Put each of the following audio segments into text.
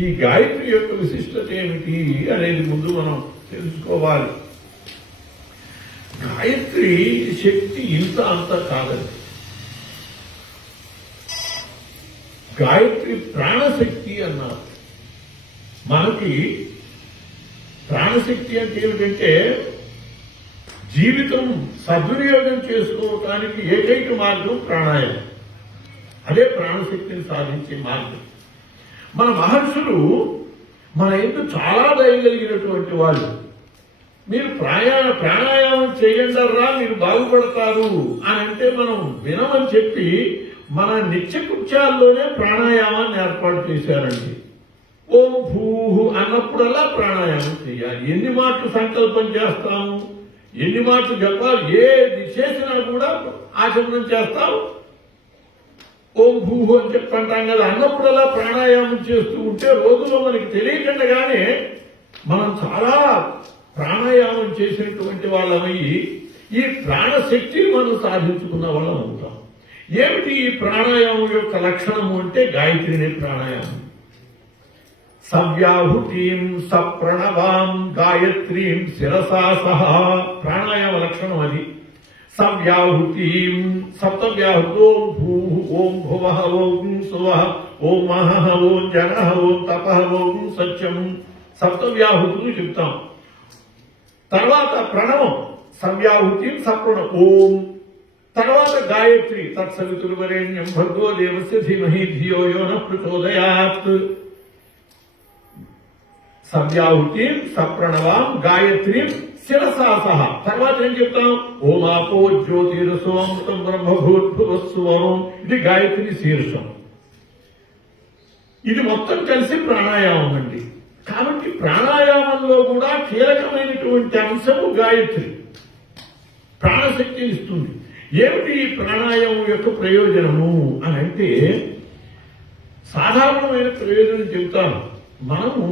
ఈ గాయత్రి యొక్క విశిష్టత ఏమిటి అనేది ముందు మనం తెలుసుకోవాలి. గాయత్రి శక్తి ఇంత అంత కాదండి. గాయత్రి ప్రాణశక్తి అన్నారు. మనకి ప్రాణశక్తి అంటే ఏమిటంటే జీవితం సద్వినియోగం చేసుకోవటానికి ఏకైక మార్గం ప్రాణాయామం. అదే ప్రాణశక్తిని సాధించే మార్గం. మన మహర్షులు మన ఎందుకు చాలా దయగలిగినటువంటి వాళ్ళు. మీరు ప్రాణాయామం చేయండర్రా మీరు బాగుపడతారు అని అంటే మనం వినమని చెప్పి మన నిత్యకృత్యాల్లోనే ప్రాణాయామాన్ని ఏర్పాటు చేశారండి. ఓం భూహు అన్నప్పుడల్లా ప్రాణాయామం చేయాలి. ఎన్ని మాటలు సంకల్పం చేస్తాము, ఎన్ని మాటలు చెప్పాలి, ఏది చేసినా కూడా ఆచరణం చేస్తాం. ఓం భూహు అని చెప్తుంటాం కదా, అన్నప్పుడల్లా ప్రాణాయామం చేస్తూ ఉంటే రోజులో మనకి తెలియకుండానే మనం చాలా ప్రాణాయామం చేసినటువంటి వాళ్ళమయ్యి ఈ ప్రాణశక్తిని మనం సాధించుకున్న వాళ్ళం అవుతాం. ఏమిటి ఈ ప్రాణాయామం యొక్క లక్షణము అంటే గాయత్రిని ప్రాణాయామం. సవ్యాహుతిం సప్రణవాం గాయత్రీం శిరసా సహా ప్రాణాయామ లక్షణం అది. సవ్యాహుతిం సప్తవ్యాహుతో భూ ఓం భువ ఓం సువ ఓం మహ ఓం జన ఓం తప ఓం సత్యం సప్తవ్యాహుతులు చెప్తాం. తర్వాత ప్రణవం సవ్యాహుతిం సప్రణం ఓం. తర్వాత గాయత్రి తత్సవితుర్వరేణ్యం భర్గో దేవస్య ధీమహి ధియో యో నః ప్రచోదయాత్. సవ్యాహుతిం సప్రణవాం గాయత్రీం శిరసా సహా. తర్వాత ఏం చెప్తాం? ఓమాపో జ్యోతిరసోమృతం బ్రహ్మభూద్భువస్సువరం. ఇది గాయత్రి శీర్షం. ఇది మొత్తం కలిసి ప్రాణాయామం అండి. కాబట్టి ప్రాణాయామంలో కూడా కీలకమైనటువంటి అంశము గాయత్రి ప్రాణశక్తిని ఇస్తుంది. ఏమిటి ఈ ప్రాణాయామం యొక్క ప్రయోజనము అని అంటే సాధారణమైన ప్రయోజనం చెబుతాను. మనము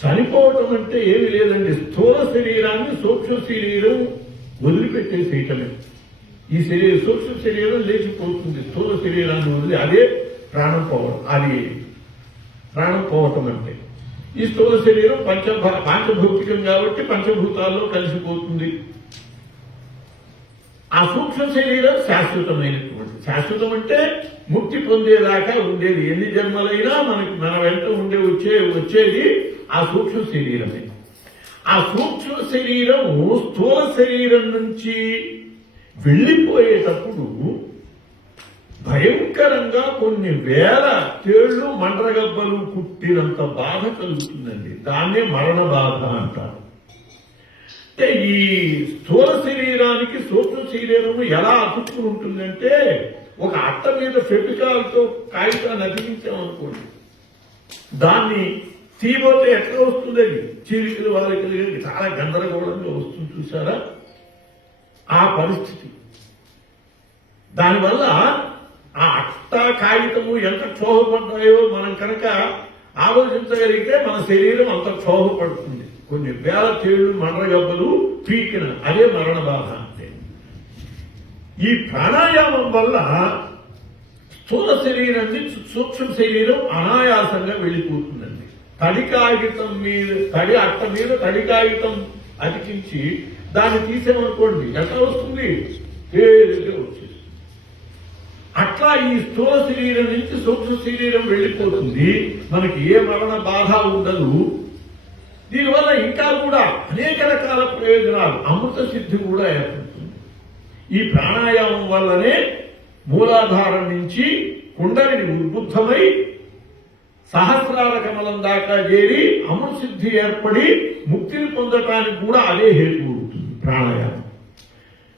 చనిపోవటం అంటే ఏమి లేదండి. స్థూల శరీరాన్ని సూక్ష్మ శరీరం వదిలిపెట్టేసేయటమే. ఈ సూక్ష్మ శరీరం లేచిపోతుంది, స్థూల శరీరాన్ని వదిలి. అదే ప్రాణం పోవడం. అది ప్రాణం పోవటం అంటే ఈ స్థూల శరీరం పంచభౌతికం కాబట్టి పంచభూతాల్లో కలిసిపోతుంది. ఆ సూక్ష్మ శరీరం శాశ్వతమైనటువంటి, శాశ్వతం అంటే ముక్తి పొందేదాకా ఉండేది. ఎన్ని జన్మలైనా మనకి మన వెంట వచ్చేది ఆ సూక్ష్మ శరీరమే. ఆ సూక్ష్మ శరీరం స్థూల శరీరం నుంచి వెళ్లిపోయేటప్పుడు భయంకరంగా కొన్ని వేల తేళ్లు మండ్రగబ్బలు పుట్టినంత బాధ కలుగుతుందండి. దాన్నే మరణ బాధ అంటారు. అంటే ఈ స్థూల శరీరానికి సూక్ష్మ శరీరము ఎలా అతుక్కుని ఉంటుందంటే ఒక అట్ట మీద ఫెవికాల్తో కాగితాన్ని అతికించామనుకోండి, దాన్ని తీయబోతే ఎట్లా వస్తుంది? అది చీలికలు వారికలు చాలా గందరగోళంగా వస్తుంది. చూసారా ఆ పరిస్థితి? దానివల్ల ఆ అట్ట కాగితము ఎంత క్షోభపడ్డాయో మనం కనుక ఆలోచించగలిగితే మన శరీరం అంత క్షోభపడుతుంది. కొన్ని వేల తేళ్లు మండ్రగబ్బలు పీకిన అదే మరణ బాధ అంటే. ఈ ప్రాణాయామం వల్ల స్థూల శరీరం నుంచి సూక్ష్మ శరీరం అనాయాసంగా వెళ్ళిపోతుందండి. తడి కాగితం మీద అట్ట మీద తడి కాగితం అతికించి దాన్ని తీసేమనుకోండి, ఎట్లా వస్తుంది? తేలిగ్గా వచ్చేస్తుంది. అట్లా ఈ స్థూల శరీరం నుంచి సూక్ష్మ శరీరం వెళ్ళిపోతుంది. మనకి ఏ మరణ బాధ ఉండదు. దీనివల్ల ఇంకా కూడా అనేక రకాల ప్రయోజనాలు, అమృత సిద్ధి కూడా ఏర్పడుతుంది. ఈ ప్రాణాయామం వల్లనే మూలాధారం నుంచి కుండలిని ఉద్బుద్ధమై సహస్రార కమలం దాకా చేరి అమృత సిద్ధి ఏర్పడి ముక్తిని పొందటానికి కూడా అదే హేతు అవుతుంది ప్రాణాయామం.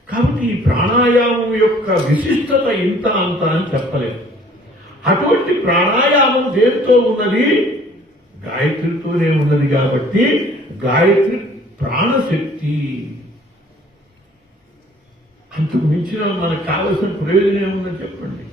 కాబట్టి ఈ ప్రాణాయామం యొక్క విశిష్టత ఇంత అంత అని చెప్పలేదు. అటువంటి ప్రాణాయామం దేనితో ఉన్నది? గాయత్రితోనే ఉన్నది. కాబట్టి గాయత్రి ప్రాణశక్తి. అంతకు మించిన మనకు కావలసిన ప్రయోజనం ఏముందని చెప్పండి.